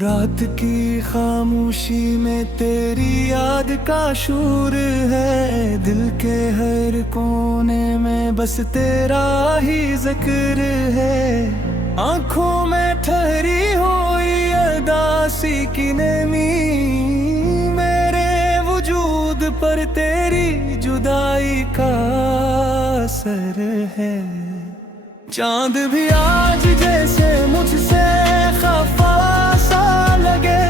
रात की खामोशी में तेरी याद का शूर है, दिल के हर कोने में बस तेरा ही जिक्र है। आंखों में ठहरी हुई अदासी की नमी, मेरे वजूद पर तेरी जुदाई का असर है। चांद भी आज जैसे मुझसे खफा सा लगे,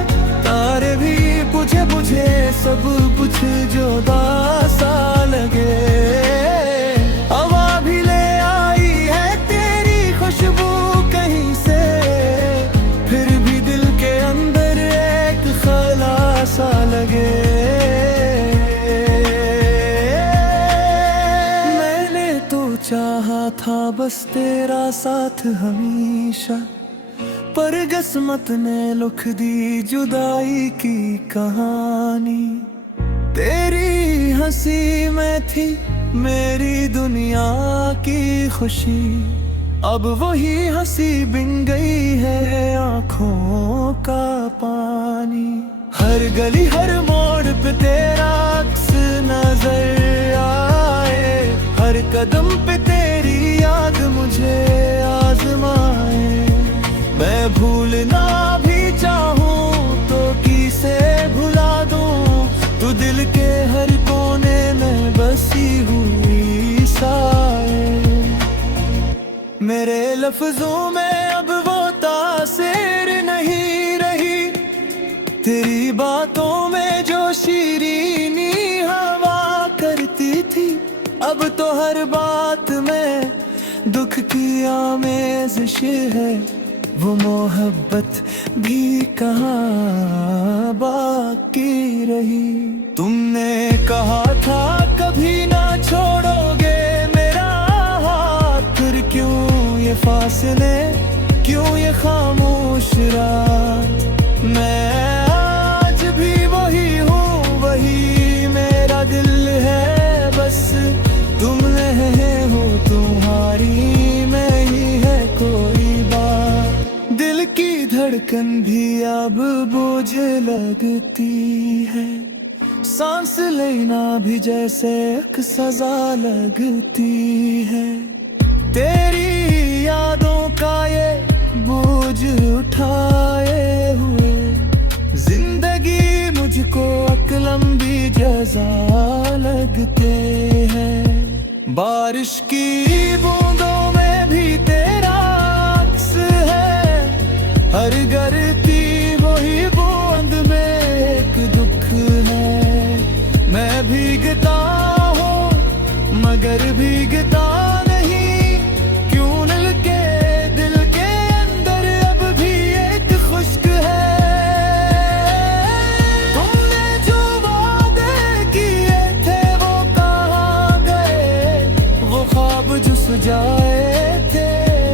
तारे भी बुझे बुझे सब कुछ जुदा सा लगे। हवा भी ले आई है तेरी खुशबू कहीं से, फिर भी दिल के अंदर एक खला सा लगे। मैंने तो चाहा था बस तेरा साथ हमेशा, पर किस्मत ने लिख दी जुदाई की कहानी। तेरी हंसी में थी मेरी दुनिया की खुशी, अब वही हंसी बिन गई है आंखों का पानी। हर गली हर मोड़ पे तेरा अक्स नजर आए, हर कदम पे तेरी याद मुझे आजमाए। मैं भूलना भी चाहूँ तो किसे भुला दूँ, तू दिल के हर कोने में बसी हुई साए। मेरे लफ्जों में अब वो तासीर नहीं रही, तेरी बातों में जो शीरीनी हवा करती थी, अब तो हर बात में दुख की आमेज़िश है। वो मोहब्बत भी कहाँ बाकी रही। तुमने कहा था कभी ना छोड़ोगे मेरा हाथ, फिर क्यों ये फासले, क्यों ये खामोश रात। मैं आज भी वही हूँ, वही मेरा दिल है, बस तुम नहीं हो, तुम्हारी में ही है कोई बात। दिल की धड़कन भी अब बोझ लगती है, सांस लेना भी जैसे एक सजा लगती है। तेरी यादों का ये बोझ उठाए हुए, जिंदगी मुझको एक लंबी जज़ा लगते हैं। बारिश की बूंदों में भी तेरा अक्स है, हर गिरती वही बूंद में एक दुख है। मैं भीगता हूँ मगर भीगता नहीं, क्यों दिल के अंदर अब भी एक खुश्क है। तुमने जो वादे किए थे वो कहाँ गए, वो ख्वाब जो सजाए थे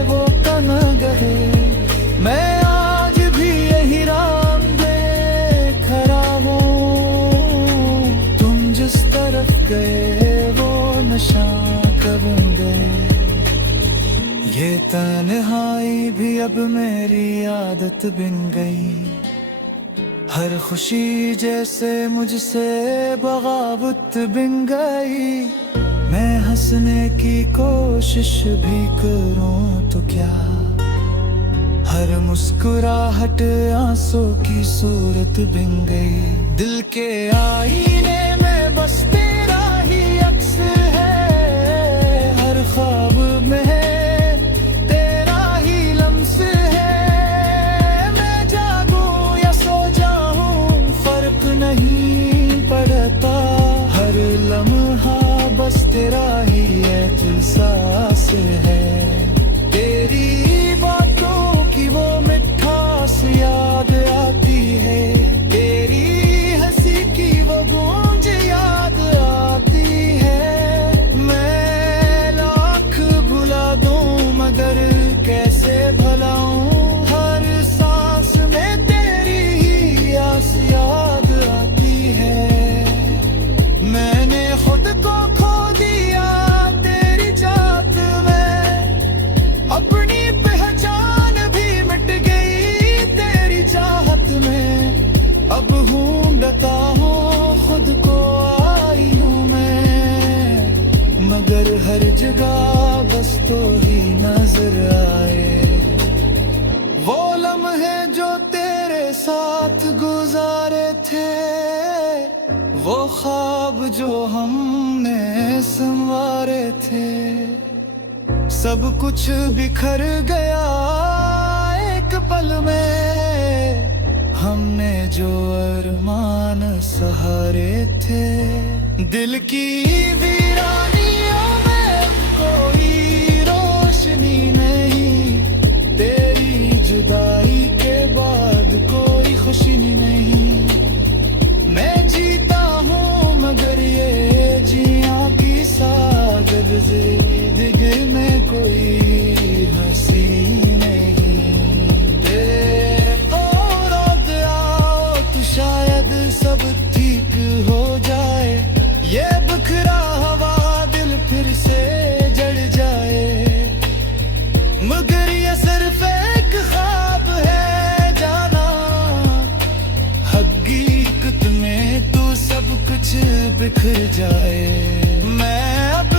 वो कहाँ गए। मैं आज भी यही राम देख रहा हूँ, तुम जिस तरफ गए वो नशा कब गए। ये तन्हाई भी अब मेरी आदत बन गई, हर खुशी जैसे मुझसे बगावत बन गई। मैं हंसने की कोशिश भी करूं तो क्या, हर मुस्कुराहट आंसू की सूरत बन गई। दिल के आईने में बस तेरा ही अक्स है, हर ख्वाब में तेरा ही लम्स है। मैं जागूं या सो जाऊं फर्क नहीं पड़ता, हर लम्हा बस तेरा ही एक एहसास है। तेरी बातों की वो मिठास याद आती है, तेरी हंसी की वो गूंज लगा बस तो ही नजर आए। वो लम्हे जो तेरे साथ गुजारे थे, वो ख्वाब जो हमने संवारे थे, सब कुछ बिखर गया एक पल में। हमने जो अरमान सहारे थे, दिल की वीरानियों में कोई रोशनी नहीं, तेरी जुदाई के बाद कोई खुशी नहीं। मैं जीता हूँ मगर ये जिया की सागद जिंदगी में कोई हंसी नहीं। तेरे और आओ तो शायद सब ठीक हो जाए, ये बिखरा हवा दिल फिर से जड़ जाए। मगर ये सिर्फ एक ख्वाब है जाना, हकीकत में तो सब कुछ बिखर जाए। मैं अब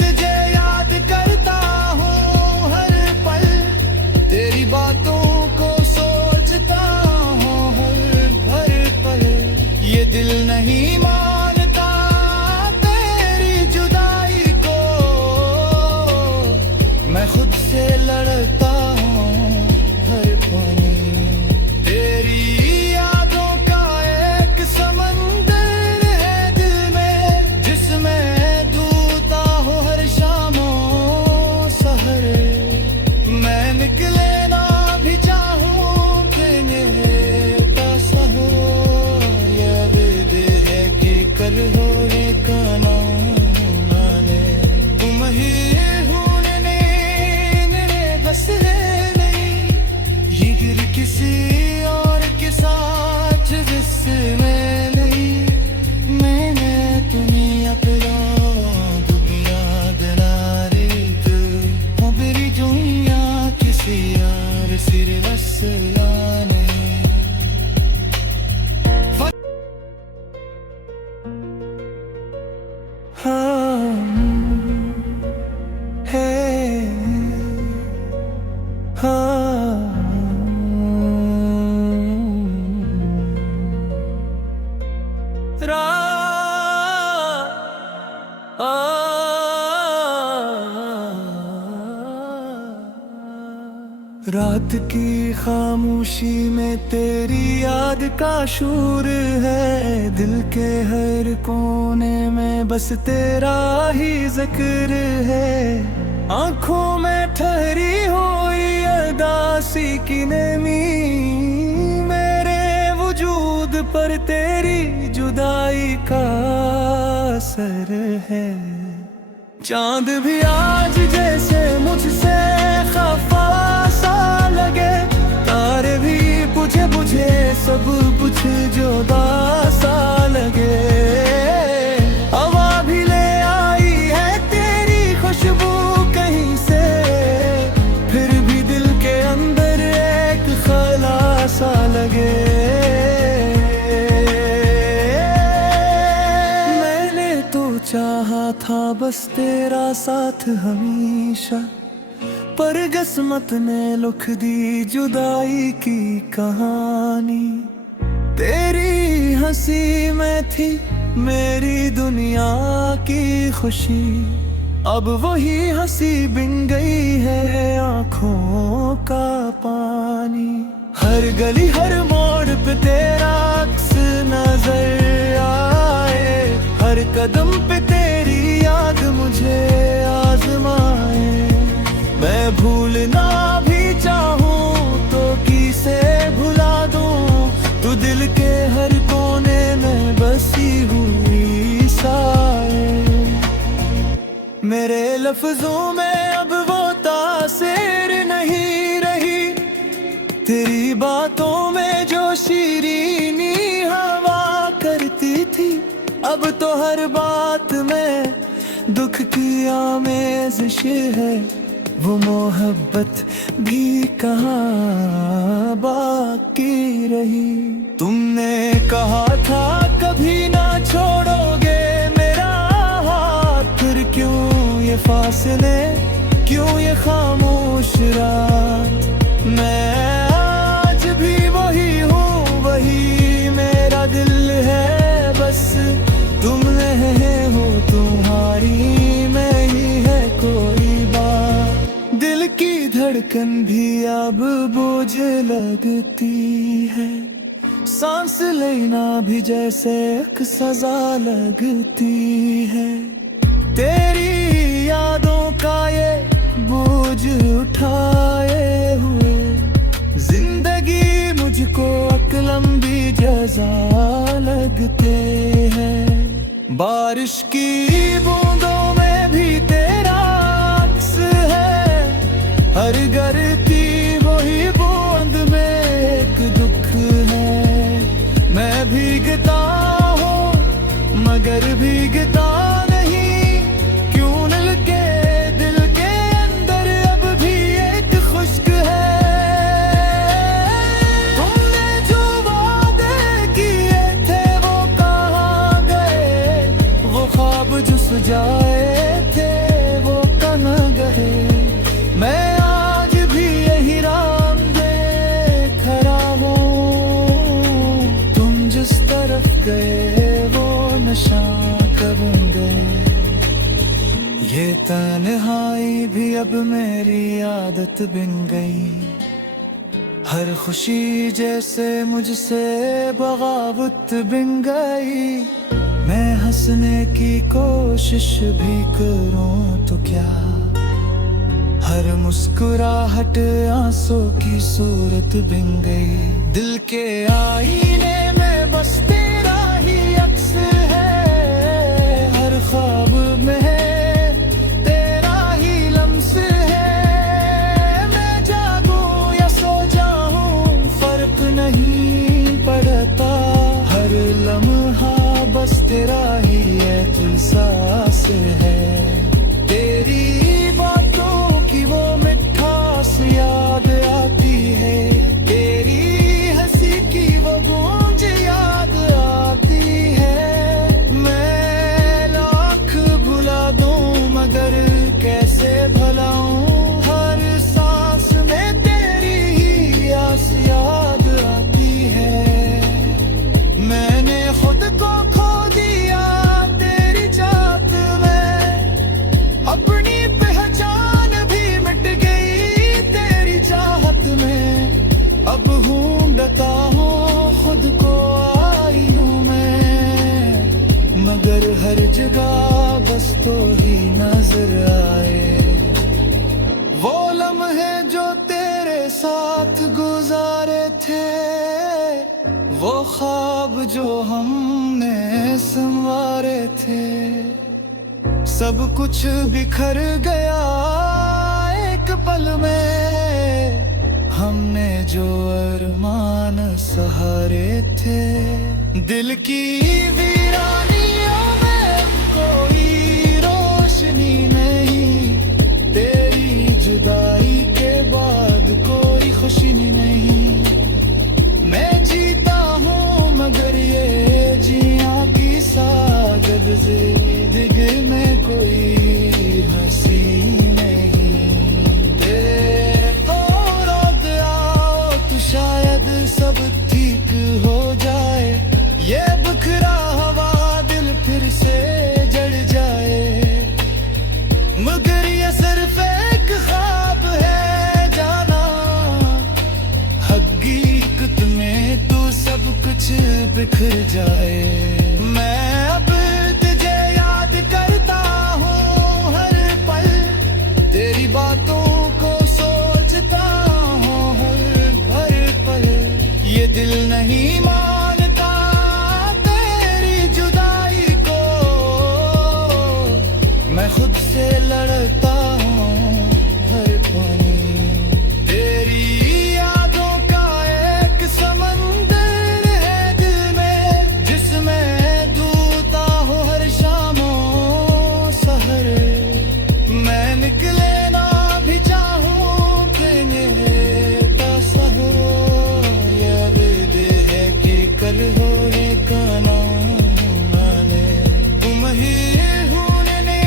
तुझे याद करता हूँ हर पल, तेरी बातों को सोचता हूँ हर पल। ये दिल नहीं मानता तेरी जुदाई को, मैं खुद से लड़ता हूँ हर पल। तेरी यादों का एक समंदर है दिल में, जिसमें डूबता हूँ हर शामों सहर। मैं निकले ना भी चाहूँ का सहो, याद है कि कल हो का नाने। तुम ही होने बस है नहीं, ये गिर किसी और के साथ जिसमें नहीं। मैंने तुम्हें अपना दुनिया बना रही तो, मेरी दुनिया किसी और सिर बस नहीं। हाँ है रात की खामोशी में तेरी याद का शूर है, दिल के हर कोने में बस तेरा ही जिक्र है। आंखों में ठहरी हुई अदासी की नमी, मेरे वजूद पर तेरी जुदाई का असर है। चांद भी आज जैसे मुझसे खफा सा लगे, तारे भी बुझे बुझे सब कुछ जुदा सा लगे। हवा भी ले आई है तेरी खुशबू कहीं से, फिर भी दिल के अंदर एक खला सा लगे। मैंने तो चाहा था बस तेरा साथ हमेशा, पर किस्मत ने लिख दी जुदाई की कहानी। तेरी हंसी में थी मेरी दुनिया की खुशी, अब वही हंसी बिन गई है आंखों का पानी। हर गली हर मोड़ पे तेरा अक्स नजर आए, हर कदम पे तेरी याद मुझे आजमाए। मैं भूलना भी चाहूँ तो किसे भुला दूँ, तू दिल के हर कोने में बसी हुई साए। मेरे लफ्जों में अब वो तासीर नहीं रही, तेरी बातों में जो शीरीनी हवा करती थी, अब तो हर बात में दुख की आमेज़िश है। वो मोहब्बत भी कहाँ बाकी रही। तुमने कहा था कभी ना छोड़ोगे मेरा हाथ, फिर क्यों ये फासले, क्यों ये खामोश रात। मैं आज भी वही हूँ, वही मेरा दिल है, बस तुम नहीं हो, तुम्हारी में ही है कोई बात। दिल की धड़कन भी अब बोझ लगती है, सांस लेना भी जैसे एक सजा लगती है। तेरी यादों का ये बोझ उठाए हुए, जिंदगी मुझको एक लंबी जज़ा लगते हैं। बारिश की बूंदों में भी तेरा अक्स है, हर गिरती वही बूंद में एक दुख है। मैं भीगता हूँ मगर भीगता नहीं, क्यों दिल के अंदर अब भी एक खुश्क है। तुमने जो वादे किए थे वो कहाँ गए, वो ख्वाब जो सजाए थे वो कहाँ गए। मैं आज भी यही राम देख रहा हूँ, तुम जिस तरफ गए वो नशा कब गए। ये तन्हाई भी अब मेरी आदत बन गई, हर खुशी जैसे मुझसे बगावत बन गई। मैं हंसने की कोशिश भी करूं तो क्या, हर मुस्कुराहट आंसू की सूरत बन गई। दिल के आईने में बस तेरा ही अक्स है, हर ख्वाब में तेरा ही लम्स है। मैं जागूं या सो जाऊं फर्क नहीं पड़ता, हर लम्हा बस तेरा ही एक सांस है। तेरी बातों की वो मिठास याद आती है, तेरी हंसी की वो गूंज याद आती है। मैं लाख भुला दूं मगर कैसे भुलाऊं, हर सांस में तेरी ही आस याद आती है। मैंने खुद को खो दिया तेरी चाहत में, अपनी पहचान भी मिट गई तेरी चाहत में। अब ढूंढता हूँ खुद को, आई हूँ मैं, मगर हर जगह बस तो ही नजर आए। वो लम्हे जो तेरे साथ गुजारे थे, वो ख्वाब जो हमने संवारे थे, सब कुछ बिखर गया एक पल में। हमने जो अरमान सहारे थे, दिल की वीरानियों में कोई रोशनी नहीं। तेरी जुदाई के बाद कोई खुशी नहीं। मैं जीता हूँ मगर ये जिया की सागद जिंदगी में कोई हंसी नहीं। देखो रोक आओ तो शायद सब ठीक हो जाए, ये बिखरा हवा दिल फिर से जड़ जाए। मगर ये सिर्फ एक ख्वाब है जाना, हकीकत में तो सब कुछ बिखर जाए। मैं अब तुझे याद करता हूँ हर पल, तेरी बातों को सोचता हूँ हर पल। ये दिल नहीं मानता तेरी जुदाई को, मैं खुद से लड़ता हूँ हर पल। तेरी यादों का एक समंदर है दिल में, जिसमें डूबता हूँ हर शामों सहर। मैं निकले ना भी चाहूँ का सहर, याद दे है कि कल हो काना माने तुम ही हूँ ने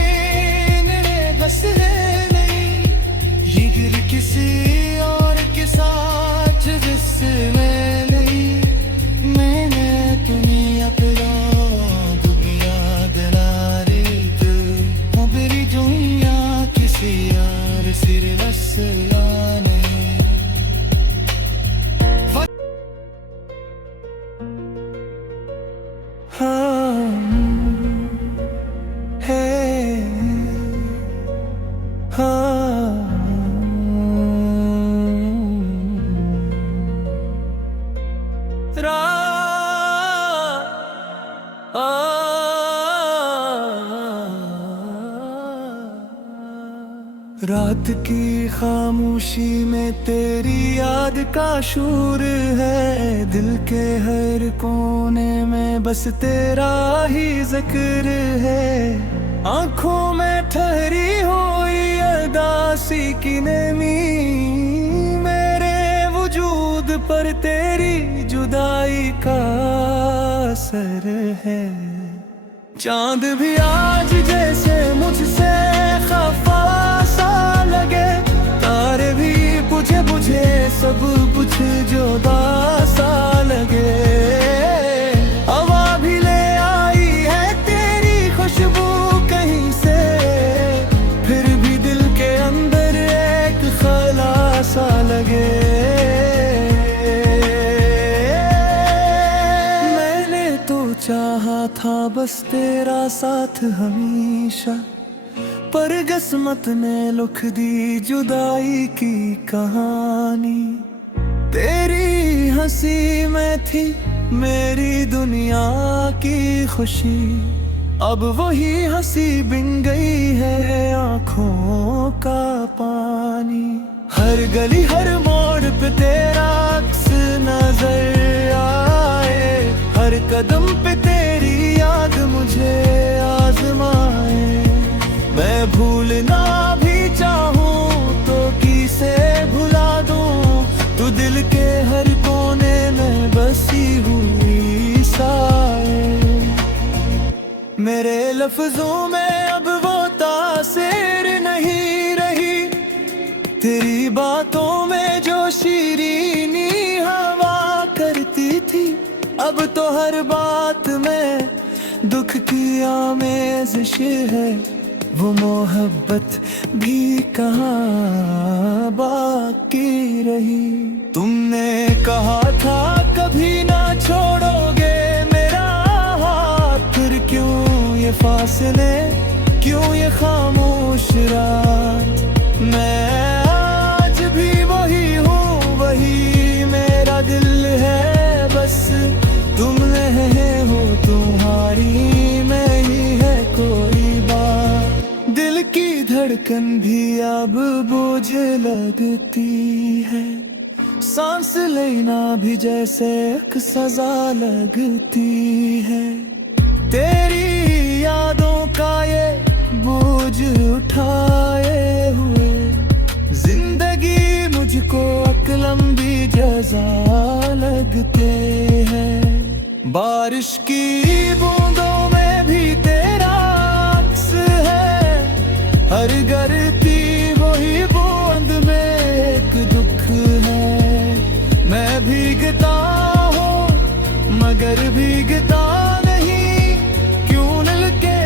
रात की खामोशी में तेरी याद का शूर है, दिल के हर कोने में बस तेरा ही जिक्र है। आंखों में ठहरी हुई अदासी की नमी, मेरे वजूद पर तेरी जुदाई का असर है। चांद भी आज जैसे मुझसे खफा सा लगे, तारे भी बुझे बुझे सब कुछ जुदा सा लगे। हवा भी ले आई है तेरी खुशबू कहीं से, फिर भी दिल के अंदर एक खला सा लगे। मैंने तो चाहा था बस तेरा साथ हमेशा, पर किस्मत ने लिख दी जुदाई की कहानी। तेरी हंसी में थी मेरी दुनिया की खुशी, अब वही हंसी बिन गई है आंखों का पानी। हर गली हर मोड़ पे तेरा अक्स नजर आए, हर कदम पे तेरी याद मुझे आजमाए। मैं भूलना भी चाहूँ तो किसे भुला दूँ, तू दिल के हर कोने में बसी हुई साए। मेरे लफ्जों में अब वो तासीर नहीं रही, तेरी बातों में जो शीरीनी हवा करती थी, अब तो हर बात में दुख की आमेज़िश है। वो मोहब्बत भी कहाँ बाकी रही। तुमने कहा था कभी ना छोड़ोगे मेरा हाथ, फिर क्यों ये फासले, क्यों ये खामोश रात। मैं आज भी वही हूँ, वही मेरा दिल है, बस तुम नहीं हो, तुम्हारी में ही है कोई बात। दिल की धड़कन भी अब बोझ लगती है, सांस लेना भी जैसे एक सजा लगती है। तेरी यादों का ये बोझ उठाए हुए, जिंदगी मुझको अकलम भी जजा लगते हैं। बारिश की बूंदों में भी तेरा अक्स है, हर गिरती वही बूंद में एक दुख है। मैं भीगता हूँ मगर भीगता नहीं, क्यों दिल के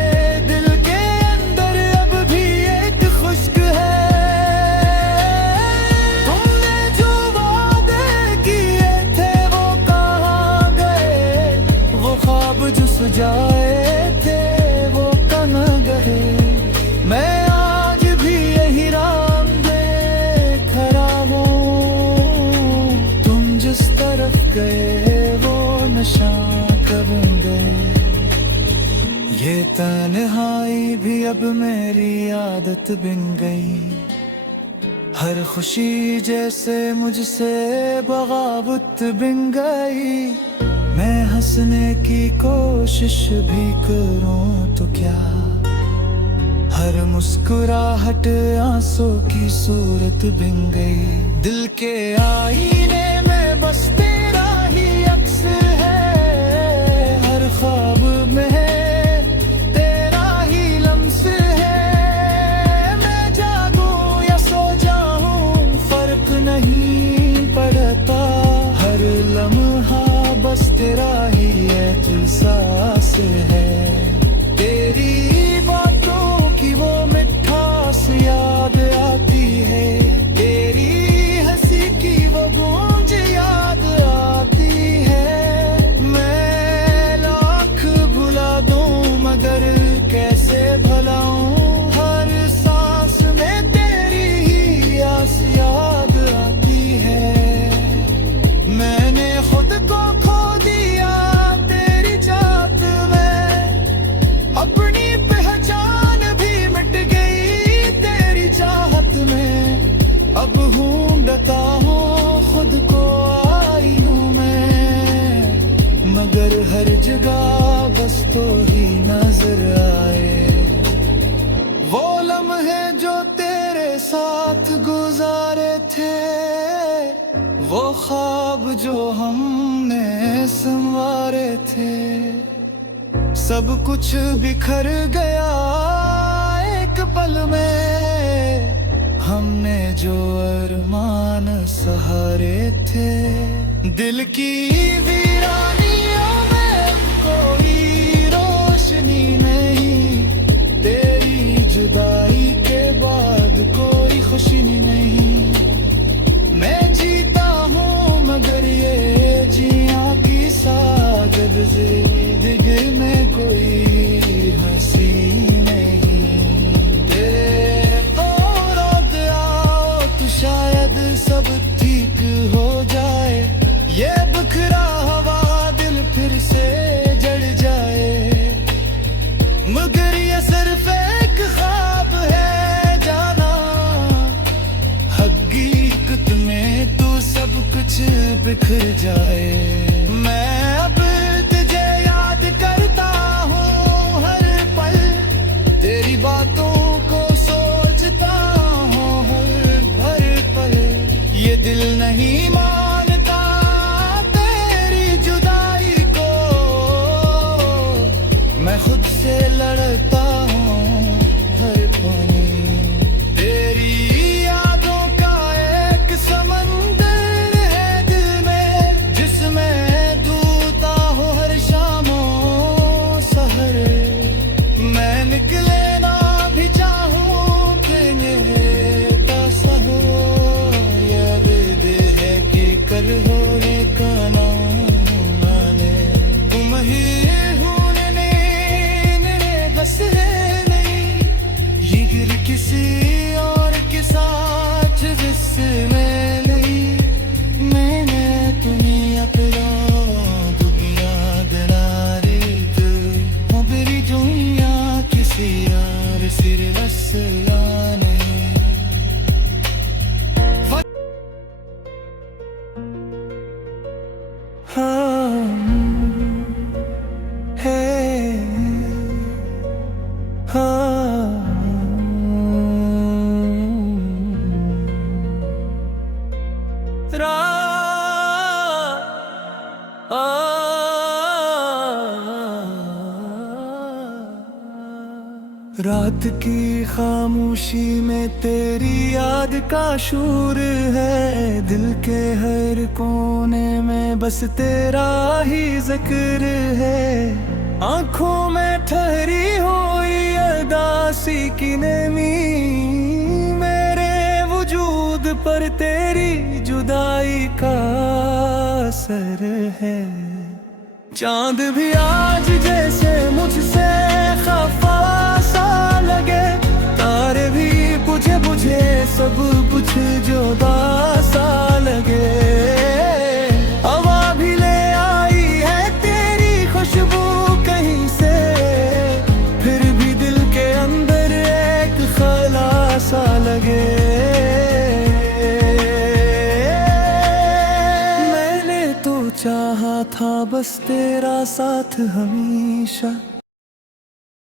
अंदर अब भी एक खुश्क है। तुमने जो वादे किए थे वो कहाँ गए, वो ख्वाब जो सजाए थे वो कहाँ गए। मैं आज भी यही राम देख रहा हूँ, तुम जिस तरफ गए वो नशा कब गए। ये तन्हाई भी अब मेरी आदत बन गई, हर खुशी जैसे मुझसे बगावत बन गई। मैं हंसने की कोशिश भी करूं तो क्या, हर मुस्कुराहट आंसू की सूरत बन गई। दिल के आईने में बस तेरा ही अक्स है, हर ख्वाब में तेरा ही लम्स है। मैं जागूं या सो जाऊं फर्क नहीं पड़ता, हर लम्हा बस तेरा ही एहसास है। तेरी बातों की वो मिठास याद आती है, तेरी हंसी की वो गूंज याद ख्वाब जो हमने संवारे थे, सब कुछ बिखर गया एक पल में। हमने जो अरमान सहारे थे, दिल की वीरानियों में कोई रोशनी नहीं। तेरी जुदाई के बाद कोई खुशी नहीं। मैं जीता हूँ मगर ये जिया की सागद जिंदगी में कोई हंसी नहीं। तेरे तो रोक आओ तो शायद सब ठीक हो जाए। ये बिखरा हवा दिल फिर से जड़ जाए। मगर ये सिर्फ एक ख्वाब है जाना, हकीकत में तो सब कुछ बिखर जाए। मैं अब तुझे याद करता हूँ हर पल, तेरी बातों को सोचता हूँ हर पल। ये दिल नहीं मानता तेरी जुदाई को, मैं खुद से लड़ता हूँ हर पल। तेरी यादों का एक समंदर है दिल में, जिसमें डूबता हूँ हर शामों सहर। मैं निकले ना भी चाहूँ प्रेमेता सहो, याद है कि कर हो रे काना नाने। तुम ही होने ने बस है नहीं, ये गिर किसी और के साथ जिसमें नहीं। मैंने तुम्हें अपना दुनिया गनारे दे, मेरी दुनिया किसी यार सिर रसलाने। हाँ है हाँ रात की खामोशी में तेरी याद का शूर है। दिल के हर कोने में बस तेरा ही जिक्र है। आंखों में ठहरी हुई अदासी की नमी, मेरे वजूद पर तेरी जुदाई का असर है। चांद भी आज जैसे मुझसे खफा सा लगे, तारे भी बुझे बुझे सब कुछ जुदा सा लगे। हवा भी ले आई है तेरी खुशबू कहीं से, फिर भी दिल के अंदर एक खला सा लगे। मैंने तो चाहा था बस तेरा साथ हमेशा,